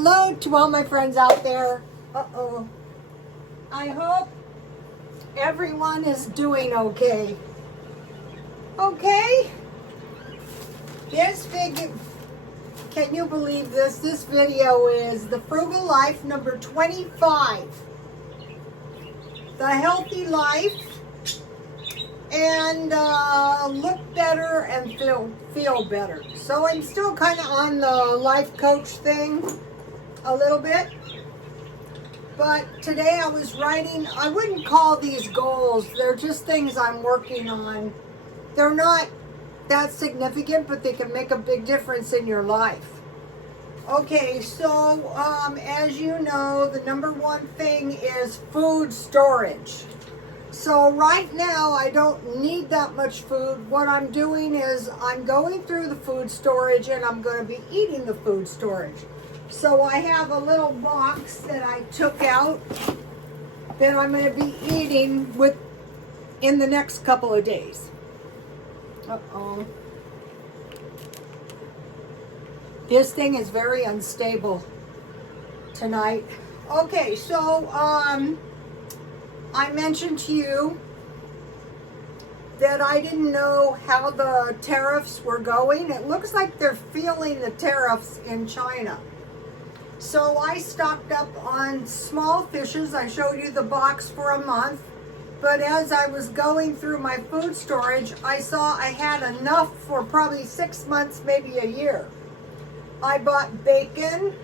Hello to all my friends out there. Uh-oh. I hope everyone is doing okay. Okay? Can you believe this? This video is the Frugal Life number 25. The healthy life and look better and feel better. So I'm still kind of on the life coach thing a little bit. But today I was writing, I wouldn't call these goals, they're just things I'm working on. They're not that significant, but they can make a big difference in your life. Okay, so as you know, the number one thing is food storage. So right now I don't need that much food. What I'm doing is I'm going through the food storage and I'm going to be eating the food storage. So I have a little box that I took out that I'm going to be eating in the next couple of days. Uh-oh. This thing is very unstable tonight. Okay, so I mentioned to you that I didn't know how the tariffs were going. It looks like they're feeling the tariffs in China. So I stocked up on small fishes. I showed you the box for a month. But as I was going through my food storage, I saw I had enough for probably 6 months, maybe a year. I bought bacon,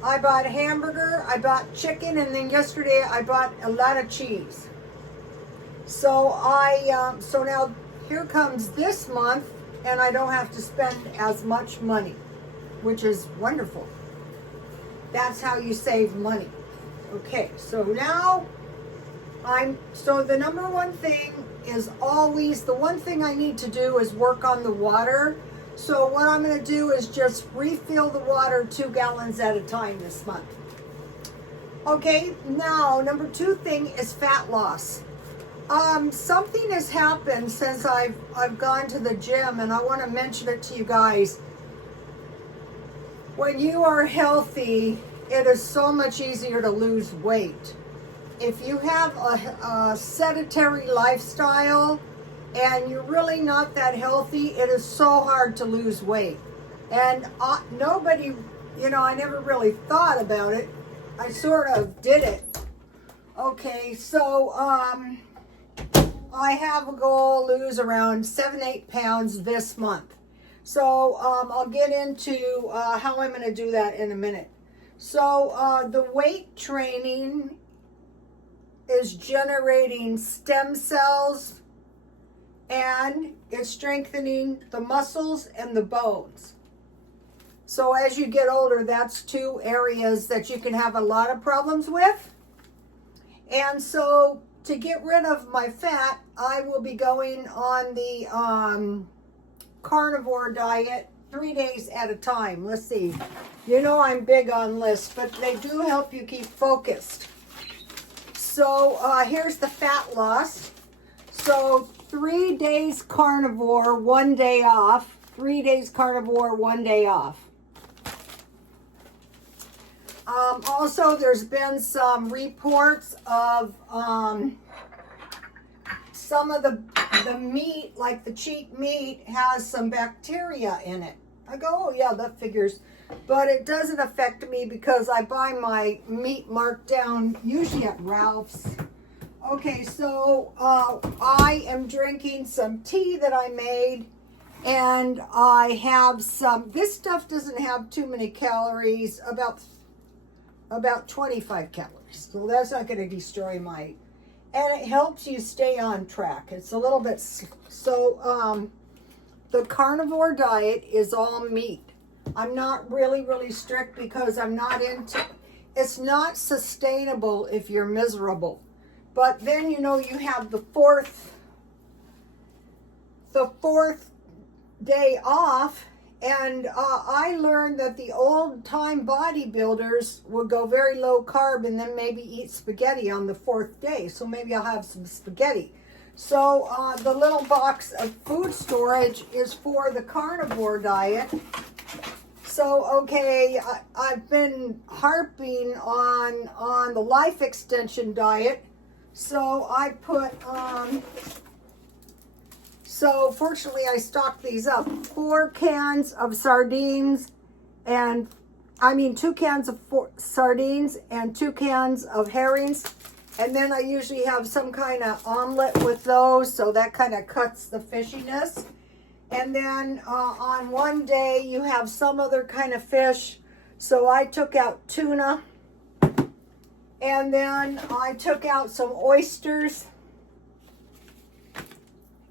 I bought hamburger, I bought chicken, and then yesterday I bought a lot of cheese. So so now here comes this month, and I don't have to spend as much money, which is wonderful. That's how you save money. Okay, so now so the number one thing is always, the one thing I need to do is work on the water. So what I'm going to do is just refill the water 2 gallons at a time this month. Okay, now number two thing is fat loss. Something has happened since I've gone to the gym, and I want to mention it to you guys. When you are healthy, it is so much easier to lose weight. If you have a sedentary lifestyle and you're really not that healthy, it is so hard to lose weight. And nobody, I never really thought about it. I sort of did it. Okay, so I have a goal, lose around 7-8 pounds this month. So I'll get into how I'm going to do that in a minute. So the weight training is generating stem cells, and it's strengthening the muscles and the bones. So as you get older, that's 2 areas that you can have a lot of problems with. And so to get rid of my fat, I will be going on the carnivore diet 3 days at a time. Let's see. I'm big on lists, but they do help you keep focused. So here's the fat loss. So 3 days carnivore, 1 day off. 3 days carnivore, 1 day off. Also, there's been some reports of some of the meat, like the cheap meat, has some bacteria in it. I go, oh yeah, that figures. But it doesn't affect me because I buy my meat marked down, usually at Ralph's. Okay, so I am drinking some tea that I made, and I have this stuff doesn't have too many calories, about 25 calories. So that's not going to destroy and it helps you stay on track. It's a little bit, so the carnivore diet is all meat. I'm not really strict because I'm not it's not sustainable if you're miserable. But then, you have the fourth day off, and I learned that the old-time bodybuilders would go very low carb and then maybe eat spaghetti on the 4th day. So maybe I'll have some spaghetti. So the little box of food storage is for the carnivore diet. Okay, I've been harping on the life extension diet. So I put, so fortunately I stocked these up. 4 cans of sardines and, 2 cans of sardines and 2 cans of herrings. And then I usually have some kind of omelet with those, so that kind of cuts the fishiness. And then on one day you have some other kind of fish. So I took out tuna. And then I took out some oysters.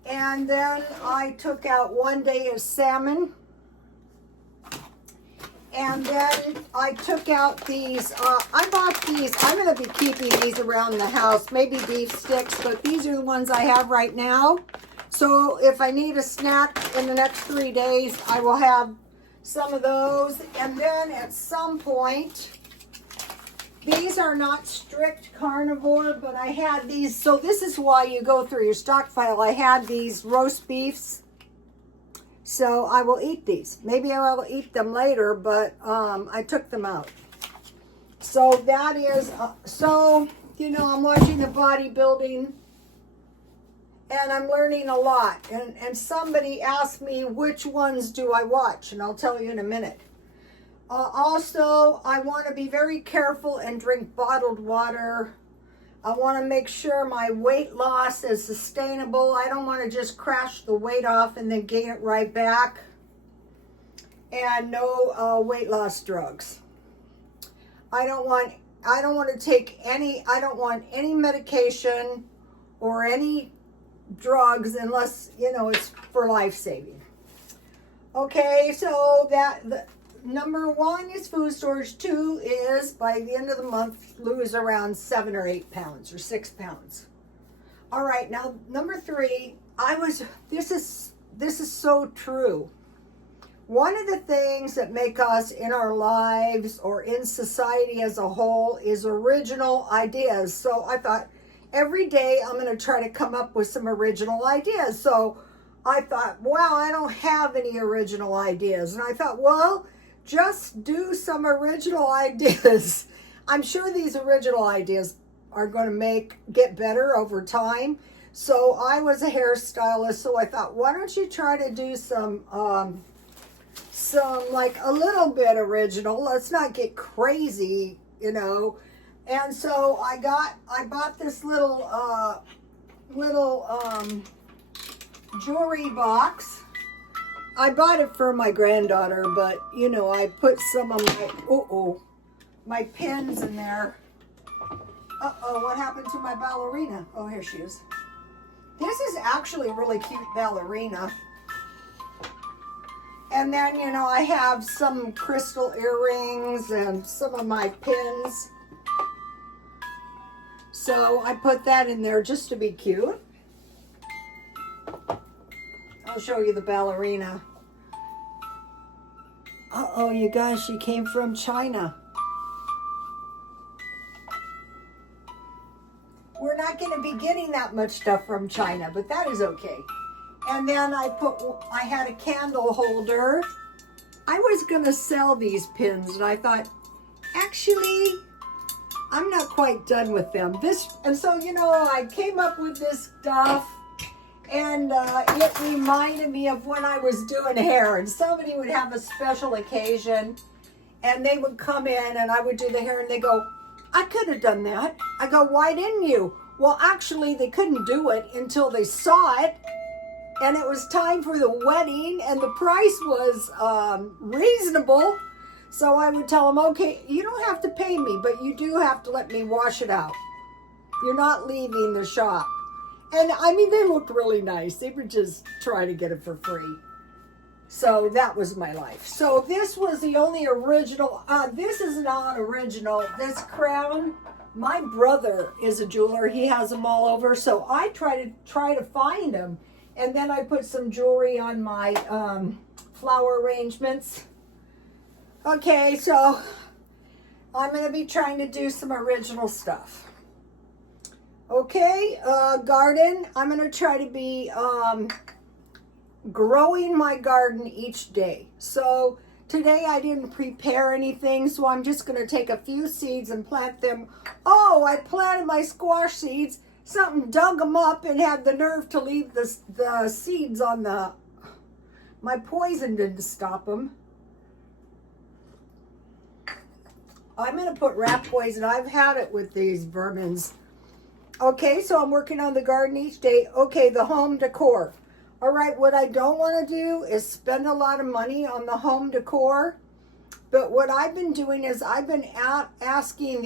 And then I took out one day of salmon. And then I took out these, I bought these, I'm going to be keeping these around the house, maybe beef sticks, but these are the ones I have right now. So if I need a snack in the next 3 days, I will have some of those. And then at some point, these are not strict carnivore, but I had these. So this is why you go through your stockpile. I had these roast beefs. So I will eat these. Maybe I will eat them later, but I took them out. So that is, I'm watching the bodybuilding. And I'm learning a lot. And somebody asked me, which ones do I watch? And I'll tell you in a minute. Also, I want to be very careful and drink bottled water. I want to make sure my weight loss is sustainable. I don't want to just crash the weight off and then gain it right back. And no weight loss drugs. I don't want any medication or any drugs unless, it's for life saving. Okay, so number 1 is food storage. 2 is by the end of the month lose around 7 or 8 pounds or 6 pounds. All right, now number 3, this is so true. One of the things that make us in our lives or in society as a whole is original ideas. So I thought, every day I'm going to try to come up with some original ideas. So I thought, wow, I don't have any original ideas. And I thought, well, just do some original ideas. I'm sure these original ideas are going to get better over time. So I was a hairstylist, so I thought, why don't you try to do some like a little bit original. Let's not get crazy, And so I bought this little jewelry box. I bought it for my granddaughter, but I put some of my pins in there. What happened to my ballerina? Oh, here she is. This is actually a really cute ballerina. And then, I have some crystal earrings and some of my pins. So I put that in there just to be cute. I'll show you the ballerina. You guys, she came from China. We're not going to be getting that much stuff from China, but that is okay. And then I had a candle holder. I was going to sell these pins, and I thought, actually, I'm not quite done with them. And so, I came up with this stuff, and it reminded me of when I was doing hair, and somebody would have a special occasion, and they would come in, and I would do the hair, and they go, I could have done that. I go, why didn't you? Well, actually, they couldn't do it until they saw it, and it was time for the wedding, and the price was reasonable. So I would tell them, okay, you don't have to pay me, but you do have to let me wash it out. You're not leaving the shop. And they looked really nice. They were just trying to get it for free. So that was my life. So this was the only original. This is not original. This crown, my brother is a jeweler. He has them all over. So I try to find them. And then I put some jewelry on my flower arrangements. Okay, so I'm going to be trying to do some original stuff. Okay, garden. I'm going to try to be growing my garden each day. So Today I didn't prepare anything, so I'm just going to take a few seeds and plant them. Oh, I planted my squash seeds. Something dug them up and had the nerve to leave the seeds on the... My poison didn't stop them. I'm going to put rat poison. I've had it with these vermins. Okay, so I'm working on the garden each day. Okay, the home decor. All right, what I don't want to do is spend a lot of money on the home decor. But what I've been doing is I've been asking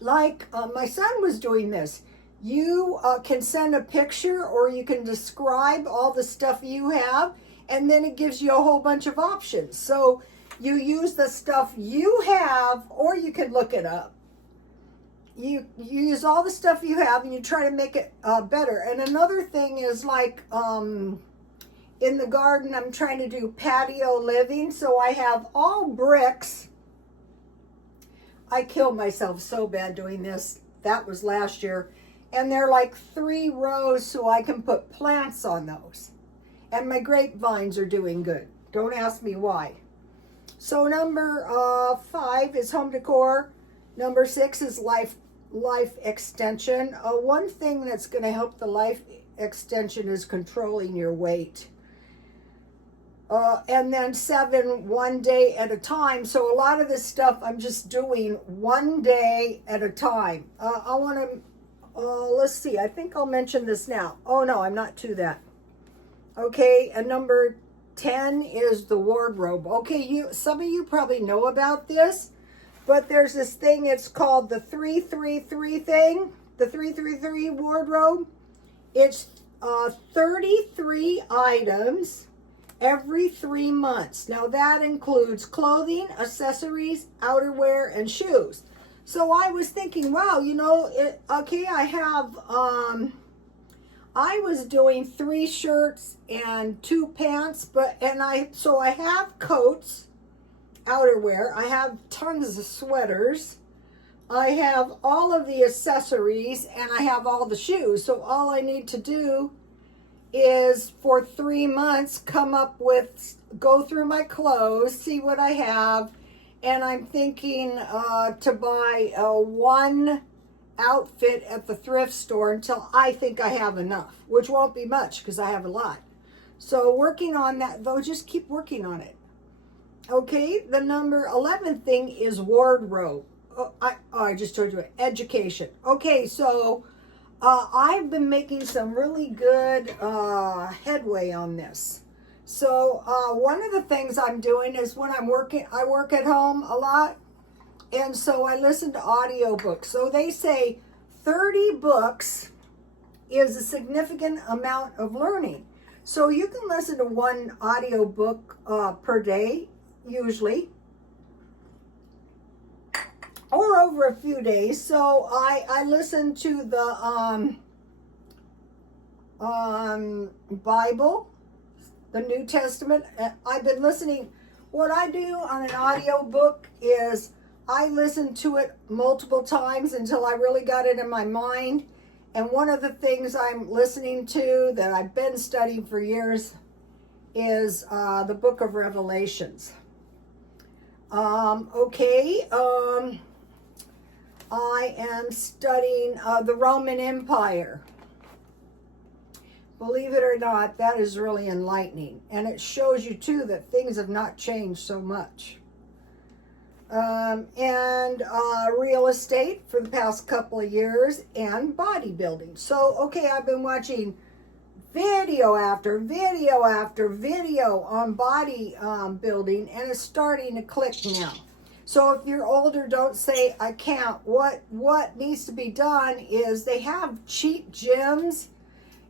my son was doing this. You can send a picture or you can describe all the stuff you have, and then it gives you a whole bunch of options. So you use the stuff you have, or you can look it up. You use all the stuff you have and you try to make it better. And another thing is like in the garden, I'm trying to do patio living. So I have all bricks. I killed myself so bad doing this. That was last year. And they're like 3 rows so I can put plants on those. And my grapevines are doing good. Don't ask me why. So number 5 is home decor. Number 6 is life extension. One thing that's going to help the life extension is controlling your weight. And then 7, 1 day at a time. So a lot of this stuff I'm just doing 1 day at a time. I want to, let's see, I think I'll mention this now. Oh no, I'm not to that. Okay, and number 10 is the wardrobe. Okay, some of you probably know about this. But there's this thing, it's called the 333 thing, the 333 wardrobe. It's 33 items every 3 months. Now that includes clothing, accessories, outerwear, and shoes. So I was thinking, wow, okay, I was doing 3 shirts and 2 pants, so I have coats, outerwear, I have tons of sweaters, I have all of the accessories, and I have all the shoes. So all I need to do is for 3 months go through my clothes, see what I have, and I'm thinking to buy 1 outfit at the thrift store until I think I have enough, which won't be much because I have a lot. So working on that, though, just keep working on it. Okay, the number 11 thing is wardrobe. I just told you, education. Okay, so I've been making some really good headway on this. So one of the things I'm doing is when I work at home a lot, and so I listen to audiobooks. So they say 30 books is a significant amount of learning. So you can listen to 1 audiobook per day, usually, or over a few days. So I listen to the Bible, the New Testament. I've been listening. What I do on an audiobook is I listen to it multiple times until I really got it in my mind. And one of the things I'm listening to that I've been studying for years is the book of Revelations. I am studying the Roman Empire. Believe it or not, that is really enlightening. And it shows you, too, that things have not changed so much. And real estate for the past couple of years, and bodybuilding. So, okay, I've been watching video after video after video on body building, and it's starting to click now. So if you're older, don't say I can't. What needs to be done is they have cheap gyms,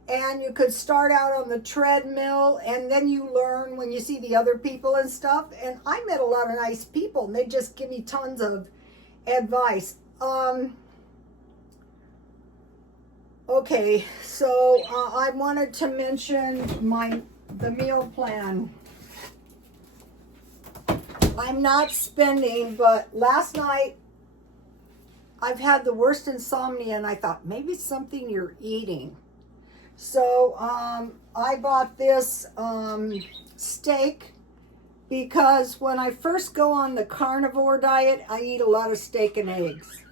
and you could start out on the treadmill, and then you learn when you see the other people and stuff. And I met a lot of nice people, and they just give me tons of advice. Okay, so I wanted to mention the meal plan. I'm not spending, but last night I've had the worst insomnia, and I thought maybe it's something you're eating. So I bought this steak because when I first go on the carnivore diet, I eat a lot of steak and eggs.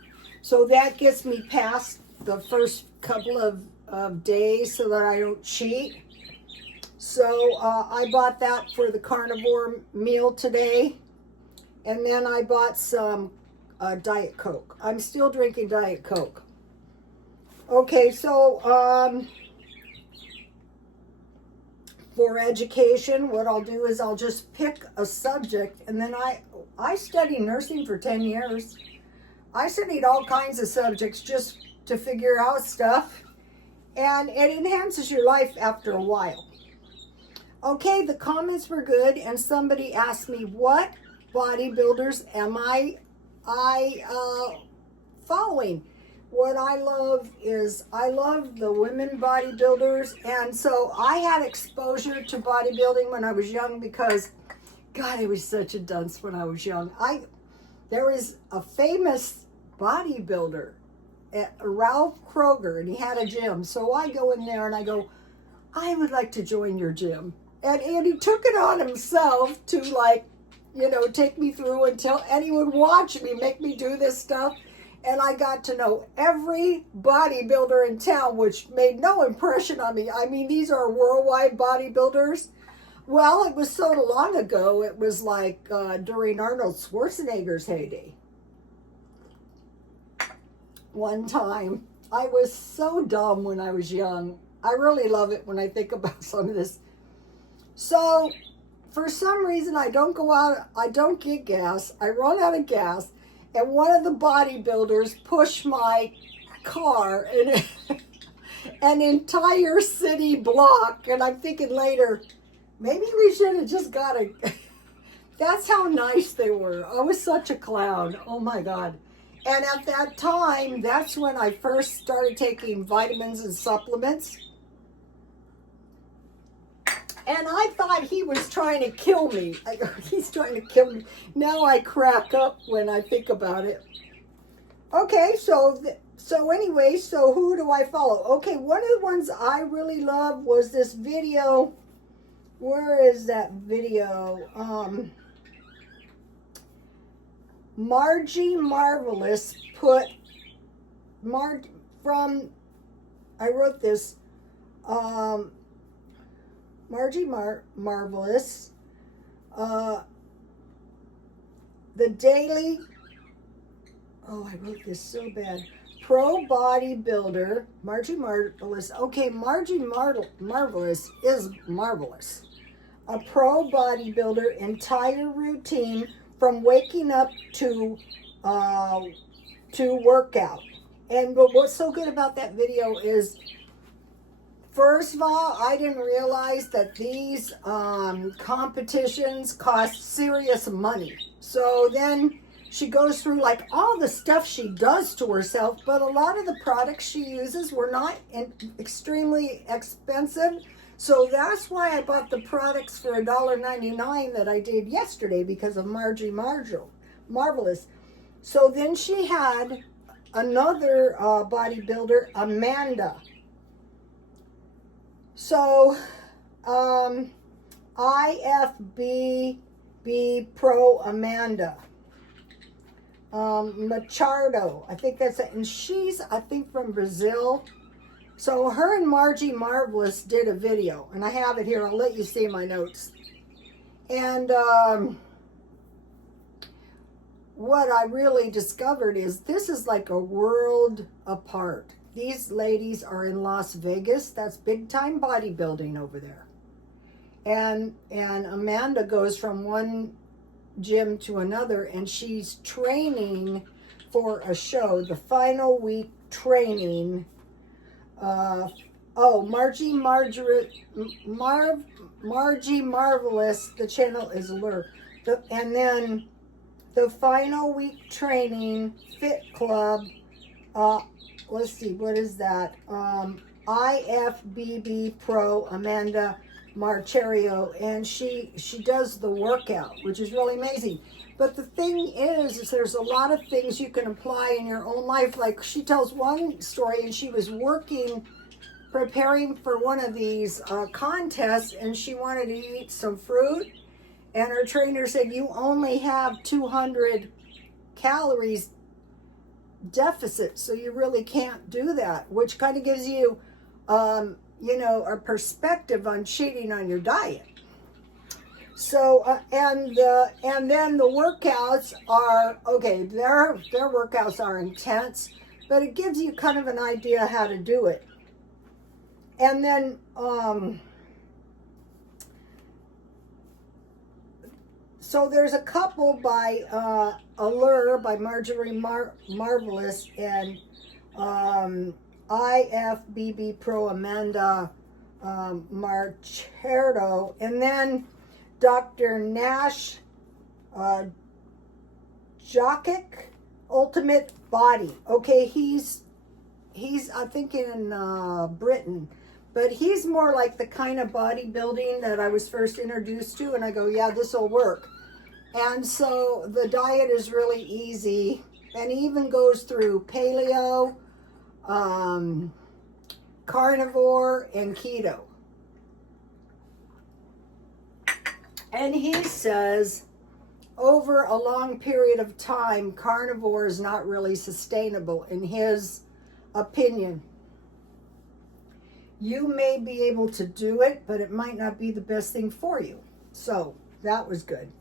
So that gets me past the first couple of days so that I don't cheat. So I bought that for the carnivore meal today. And then I bought some Diet Coke. I'm still drinking Diet Coke. Okay, so for education, what I'll do is I'll just pick a subject, and then I studied nursing for 10 years. I studied all kinds of subjects just to figure out stuff, and it enhances your life after a while. Okay, the comments were good, and somebody asked me, what bodybuilders am I following? What I love is, I love the women bodybuilders, and so I had exposure to bodybuilding when I was young because, God, I was such a dunce when I was young. There was a famous bodybuilder, Ralph Kroger, and he had a gym. So I go in there and I go, I would like to join your gym. And he took it on himself to, like, you know, take me through and he would watch me, make me do this stuff. And I got to know every bodybuilder in town, which made no impression on me. I mean, these are worldwide bodybuilders. Well, it was so long ago, it was like during Arnold Schwarzenegger's heyday. One time, I was so dumb when I was young. I really love it when I think about some of this. So, for some reason, I don't go out, I don't get gas. I run out of gas. And one of the bodybuilders pushed my car in an entire city block. And I'm thinking later, maybe we should have just got a... That's how nice they were. I was such a clown. Oh my God. And at that time, that's when I first started taking vitamins and supplements. And I thought he was trying to kill me. He's trying to kill me. Now I crack up when I think about it. Okay, so anyway, so who do I follow? Okay, one of the ones I really love was this video. Where is that video? Margie Marvelous put, I wrote this, Margie Marvelous, the daily, oh, I wrote this so bad, pro bodybuilder, Margie Marvelous. Okay, Margie Marvelous is marvelous. A pro bodybuilder entire routine from waking up to workout. And but what's so good about that video is, first of all, I didn't realize that these competitions cost serious money. So then she goes through like all the stuff she does to herself, but a lot of the products she uses were not extremely expensive. So that's why I bought the products for $1.99 that I did yesterday, because of Margie Marvelous. So then she had another bodybuilder, Amanda. So, IFBB Pro Amanda. Machado, I think that's it. And she's, I think, from Brazil. So her and Margie Marvelous did a video. And I have it here. I'll let you see my notes. And what I really discovered is this is like a world apart. These ladies are in Las Vegas. That's big time bodybuilding over there. And Amanda goes from one gym to another, and she's training for a show, the final week training. Margie Marvelous, the channel is Lure. And then the final week training, Fit Club, let's see, what is that? IFBB Pro Amanda Marcherio, and she does the workout, which is really amazing. But the thing is there's a lot of things you can apply in your own life. Like she tells one story, and she was preparing for one of these contests, and she wanted to eat some fruit. And her trainer said, you only have 200 calories deficit, so you really can't do that, which kind of gives you, you know, a perspective on cheating on your diet. So, and then the workouts are, okay, their workouts are intense, but it gives you kind of an idea how to do it. And then, so there's a couple by Allure by Marjorie Marvelous and IFBB Pro Amanda Marcherdo, and then Dr. Nash Jokic Ultimate Body. Okay, he's I think in Britain, but he's more like the kind of bodybuilding that I was first introduced to, and I go, yeah, this will work. And so the diet is really easy, and he even goes through paleo, carnivore, and keto. And he says, over a long period of time, carnivore is not really sustainable, in his opinion. You may be able to do it, but it might not be the best thing for you. So that was good.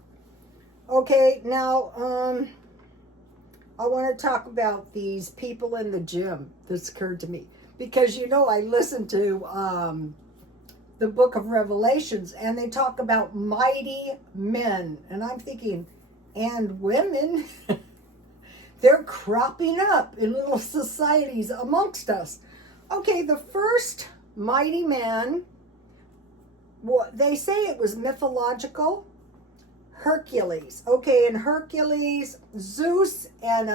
Okay, now I want to talk about these people in the gym. This occurred to me because, you know, I listened to the book of Revelations, and they talk about mighty men, and I'm thinking, and women. They're cropping up in little societies amongst us. Okay, the first mighty man, well, they say it was mythological, Hercules. Okay, and Hercules, Zeus and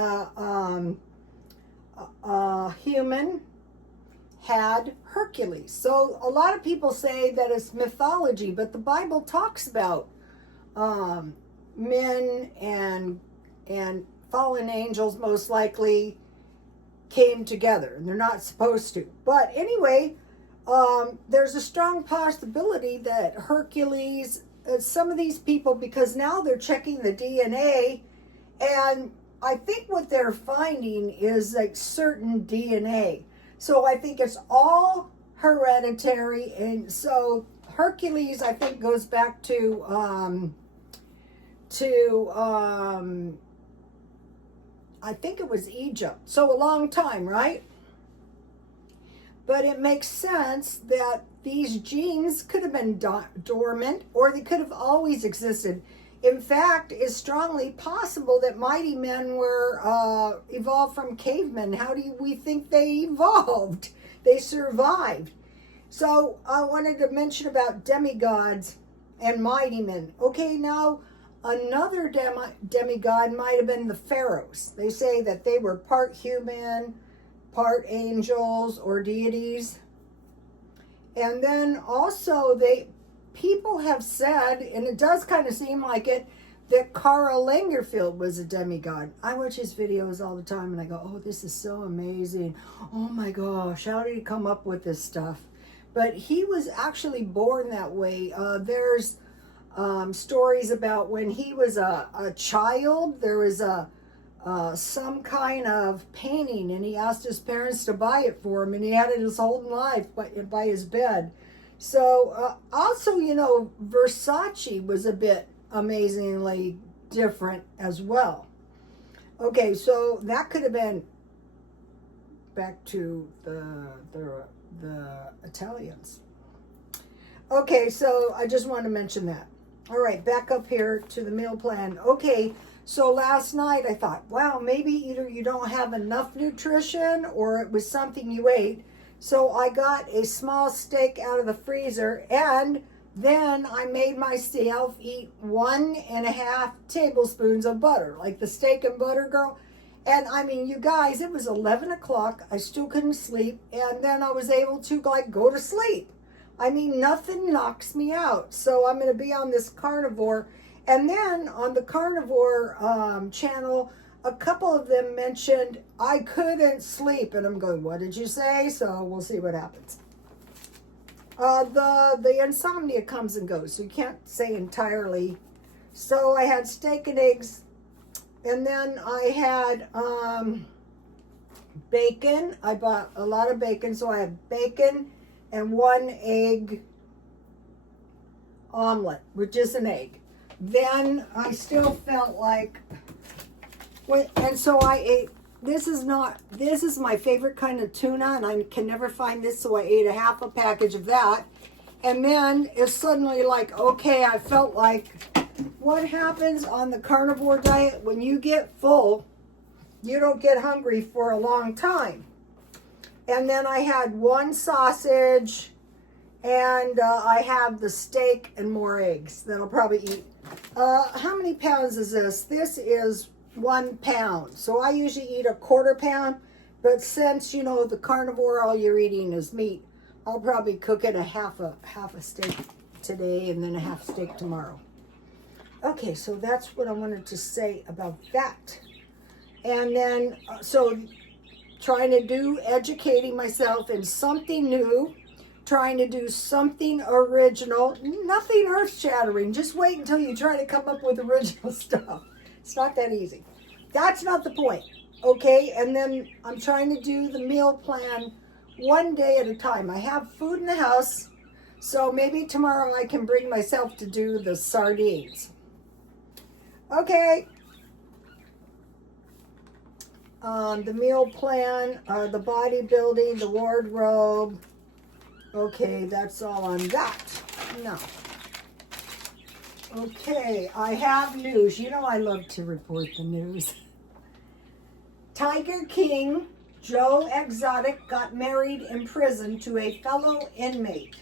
a human had Hercules. So a lot of people say that it's mythology, but the Bible talks about men and fallen angels most likely came together, and they're not supposed to. But anyway, there's a strong possibility that Hercules, some of these people, because now they're checking the DNA, and I think what they're finding is like certain DNA. So I think it's all hereditary, and so Hercules, I think, goes back to I think it was Egypt. So a long time, right? But it makes sense that these genes could have been dormant, or they could have always existed. In fact, it's strongly possible that mighty men were evolved from cavemen. How do we think they evolved? They survived. So I wanted to mention about demigods and mighty men. Okay, now another demigod might have been the pharaohs. They say that they were part human, part angels or deities. And then also people have said, and it does kind of seem like it, that Karl Lagerfeld was a demigod. I watch his videos all the time and I go, oh, this is so amazing. Oh my gosh, how did he come up with this stuff? But he was actually born that way. There's stories about when he was a child, there was some kind of painting, and he asked his parents to buy it for him, and he had it his whole life by his bed. So also, you know, Versace was a bit amazingly different as well. Okay, so that could have been back to the Italians. Okay, so I just wanted to mention that. All right, back up here to the meal plan. Okay, so last night I thought, wow, maybe either you don't have enough nutrition or it was something you ate. So I got a small steak out of the freezer, and then I made myself eat 1.5 tablespoons of butter, like the steak and butter girl. And I mean, you guys, it was 11 o'clock. I still couldn't sleep. And then I was able to go to sleep. I mean, nothing knocks me out. So I'm going to be on this carnivore. And then on the carnivore channel, a couple of them mentioned I couldn't sleep. And I'm going, what did you say? So we'll see what happens. The insomnia comes and goes. So you can't say entirely So I had steak and eggs, and then I had bacon. I bought a lot of bacon, so I had bacon and 1 egg omelet, which is an egg. Then I still felt like, and so I ate, this is my favorite kind of tuna, and I can never find this, so I ate a half a package of that. And then it's suddenly like, okay, I felt like, what happens on the carnivore diet? When you get full, you don't get hungry for a long time. And then I had 1 sausage, and I have the steak and more eggs that I'll probably eat. How many pounds is this? This is 1 pound. So I usually eat a 1/4 pound, but since, you know, the carnivore, all you're eating is meat, I'll probably cook it a half a steak today and then a half steak tomorrow. Okay, so that's what I wanted to say about that. And then, so trying to do, educating myself in something new, trying to do something original, nothing earth-shattering. Just wait until you try to come up with original stuff. It's not that easy. That's not the point, okay? And then I'm trying to do the meal plan 1 day at a time. I have food in the house, so maybe tomorrow I can bring myself to do the sardines. Okay. The meal plan, the bodybuilding, the wardrobe. Okay, that's all on that. No. Okay, I have news. You know I love to report the news. Tiger King Joe Exotic got married in prison to a fellow inmate.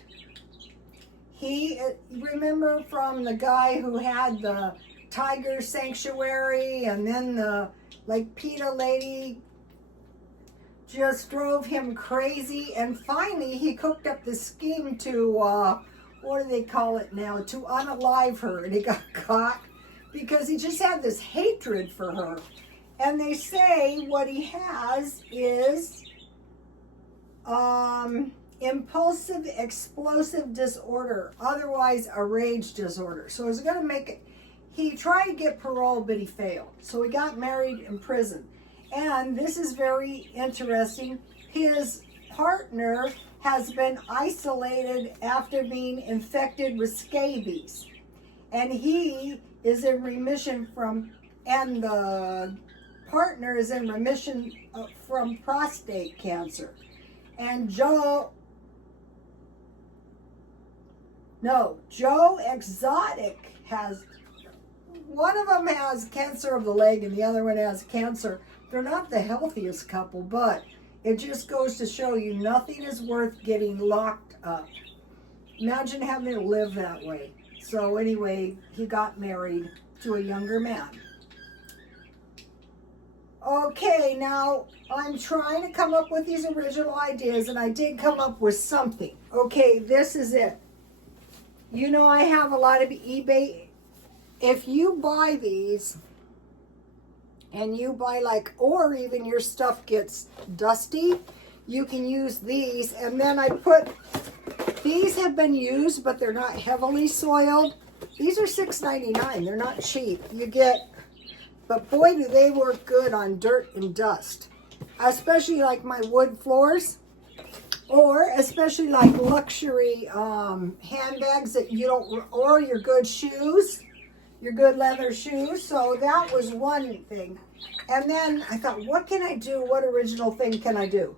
He, remember from the guy who had the tiger sanctuary, and then the like PETA lady just drove him crazy, and finally he cooked up the scheme to, what do they call it now, to unalive her, and he got caught because he just had this hatred for her. And they say what he has is impulsive explosive disorder, otherwise a rage disorder. So he's going to make it, he tried to get parole, but he failed. So he got married in prison. And this is very interesting. His partner has been isolated after being infected with scabies. And he is in remission from, and the partner is in remission from prostate cancer. And Joe Exotic has, one of them has cancer of the leg and the other one has cancer. They're not the healthiest couple, but it just goes to show you nothing is worth getting locked up. Imagine having to live that way. So anyway, he got married to a younger man. Okay, now I'm trying to come up with these original ideas, and I did come up with something. Okay, this is it. You know, I have a lot of eBay. If you buy these, and you buy like, or even your stuff gets dusty, you can use these. And then I put, these have been used, but they're not heavily soiled. These are $6.99. They're not cheap. You get, but boy, do they work good on dirt and dust. Especially like my wood floors, or especially like luxury handbags that you don't, or your good shoes, your good leather shoes. So that was one thing. And then I thought, what can I do? What original thing can I do?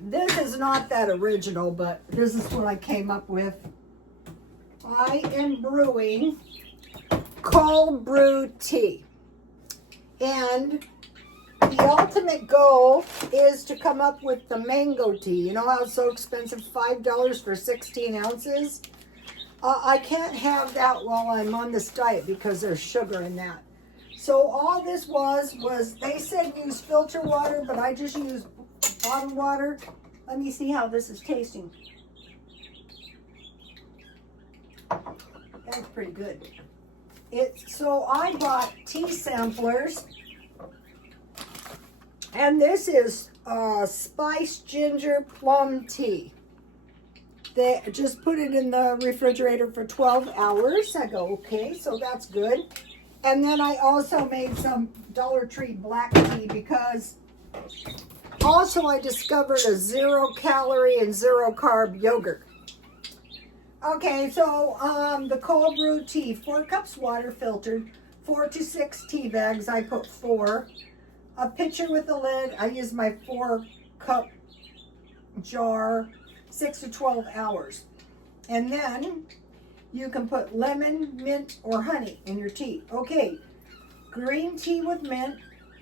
This is not that original, but this is what I came up with. I am brewing cold brew tea. And the ultimate goal is to come up with the mango tea. You know how it's so expensive, $5 for 16 ounces? I can't have that while I'm on this diet because there's sugar in that. So all this was they said use filter water, but I just used bottled water. Let me see how this is tasting. That's pretty good. So I bought tea samplers, and this is spiced ginger plum tea. They just put it in the refrigerator for 12 hours. I go, okay, so that's good. And then I also made some Dollar Tree black tea because also I discovered a 0-calorie and 0-carb yogurt. Okay, so the cold brew tea, 4 cups water filtered, 4 to 6 tea bags. I put 4. A pitcher with a lid. I use my 4-cup jar, 6 to 12 hours. And then you can put lemon, mint, or honey in your tea. Okay, green tea with mint,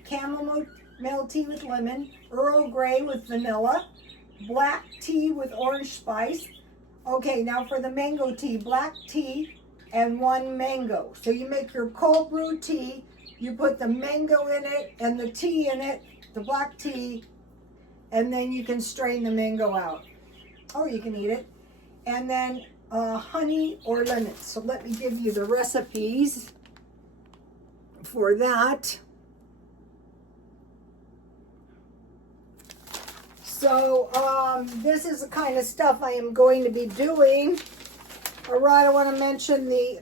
chamomile tea with lemon, Earl Grey with vanilla, black tea with orange spice. Okay, now for the mango tea, black tea and 1 mango. So you make your cold brew tea, you put the mango in it and the tea in it, the black tea, and then you can strain the mango out. Or you can eat it. And then honey or lemon. So let me give you the recipes for that. So this is the kind of stuff I am going to be doing. All right, I want to mention the,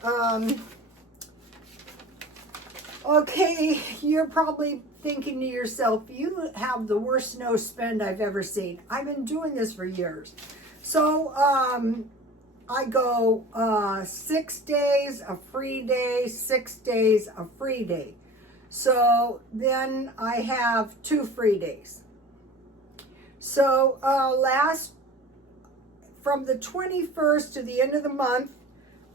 okay, you're probably thinking to yourself, you have the worst no spend I've ever seen. I've been doing this for years. So I go 6 days, a free day, 6 days, a free day. So then I have 2 free days. So from the 21st to the end of the month,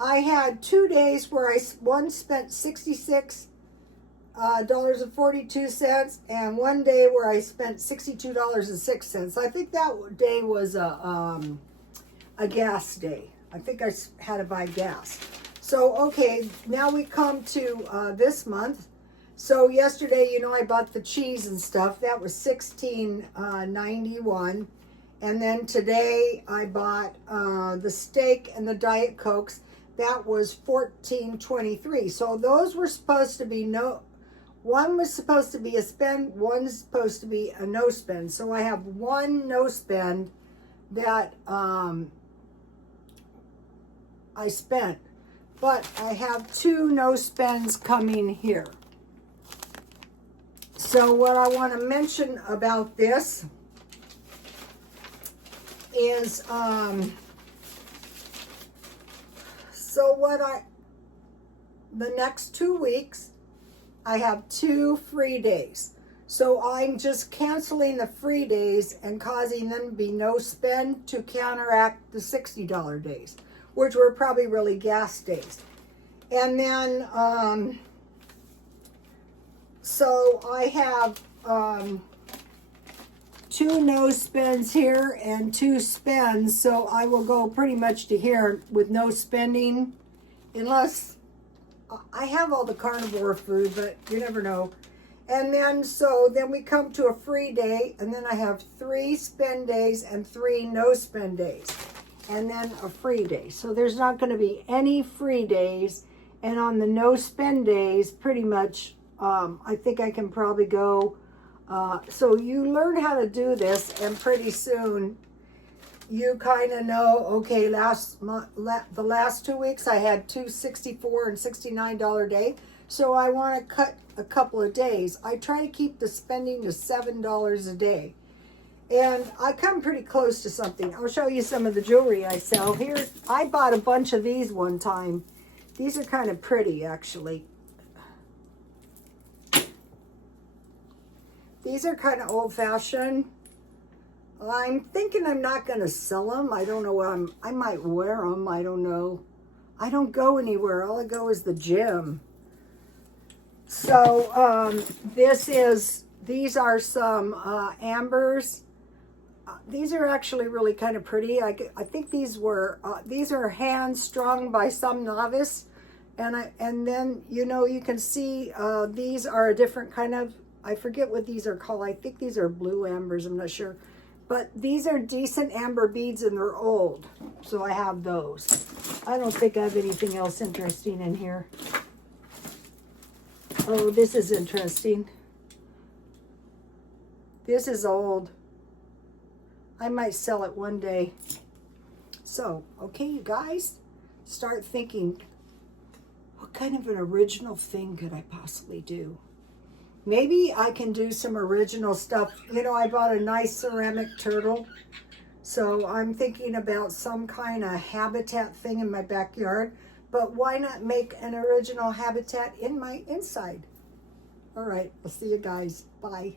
I had 2 days where I spent $66.42 and 1 day where I spent $62.06. I think that day was a gas day. I think I had to buy gas. So, okay, now we come to this month. So yesterday, you know, I bought the cheese and stuff. That was $16.91. And then today I bought the steak and the Diet Cokes. That was $14.23. So those were supposed to be one was supposed to be a spend, one's supposed to be a no spend. So I have 1 no spend that I spent. But I have 2 no spends coming here. So what I want to mention about this is, the next 2 weeks, I have 2 free days. So I'm just canceling the free days and causing them to be no spend to counteract the $60 days, which were probably really gas days. And then, so I have 2 no spends here and 2 spends. So I will go pretty much to here with no spending, unless I have all the carnivore food, but you never know. And then, so then we come to a free day, and then I have 3 spend days and 3 no spend days, and then a free day. So there's not going to be any free days. And on the no spend days, pretty much, I think I can probably go. So you learn how to do this, and pretty soon you kind of know, okay, the last 2 weeks I had $264 and $69 day. So I want to cut a couple of days. I try to keep the spending to $7 a day. And I come pretty close to something. I'll show you some of the jewelry I sell. Here, I bought a bunch of these one time. These are kind of pretty, actually. These are kind of old-fashioned. I'm thinking I'm not going to sell them. I don't know. I might wear them. I don't know. I don't go anywhere. All I go is the gym. So these are some ambers. These are actually really kind of pretty. I think these are hand strung by some novice, and then you know you can see these are a different kind of. I forget what these are called. I think these are blue ambers. I'm not sure, but these are decent amber beads and they're old, so I have those. I don't think I have anything else interesting in here. Oh, this is interesting. This is old. I might sell it one day. So, okay, you guys, start thinking, what kind of an original thing could I possibly do? Maybe I can do some original stuff. You know, I bought a nice ceramic turtle. So I'm thinking about some kind of habitat thing in my backyard. But why not make an original habitat in my inside? All right, I'll see you guys. Bye.